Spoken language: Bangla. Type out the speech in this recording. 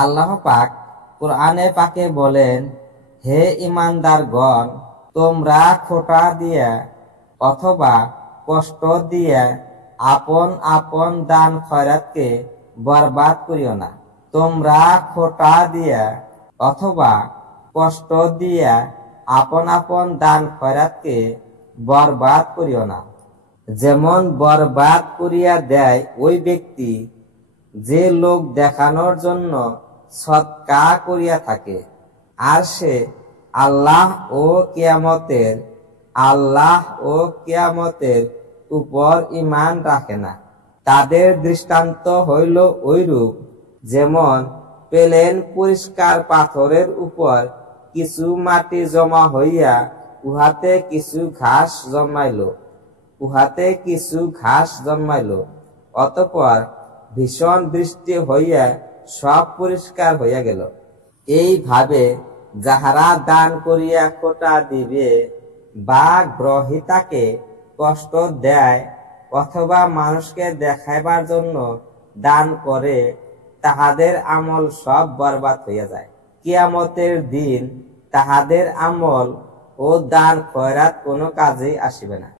আল্লাহ পাক কোরআনে পাকে বলেন, হে ঈমানদারগণ, তোমরা খোঁটা দিয়া অথবা কষ্ট দিয়া আপন আপন দান খয়রাতকে বরবাদ করিও না। তোমরা খোঁটা দিয়া অথবা কষ্ট দিয়া আপন আপন দান খয়রাতকে বরবাদ করিও না। যেমন বরবাদ করিয়া দেয় ওই ব্যক্তি যে লোক দেখানোর জন্য সৎকা করিয়া থাকে, আর সে আল্লাহ ও কিয়ামতের উপর ঈমান রাখে না। তাদের দৃষ্টান্ত হইল ঐরূপ, যেমন প্লেন পরিষ্কার পাথরের উপর কিছু মাটি জমা হইয়া উহাতে কিছু ঘাস জন্মাইল, অতঃপর ভীষণ বৃষ্টি হইয়া সব পরিষ্কার হইয়া গেল। এইভাবে যাহারা দান করিয়া খোঁটা দিবে বা গ্রহিতাকে কষ্ট দেয় অথবা মানুষকে দেখাইবার জন্য দান করে, তাহাদের আমল সব বরবাদ হইয়া যায়। কিয়ামতের দিন তাহাদের আমল ও দান খয়রাত কোনো কাজেই আসিবে না।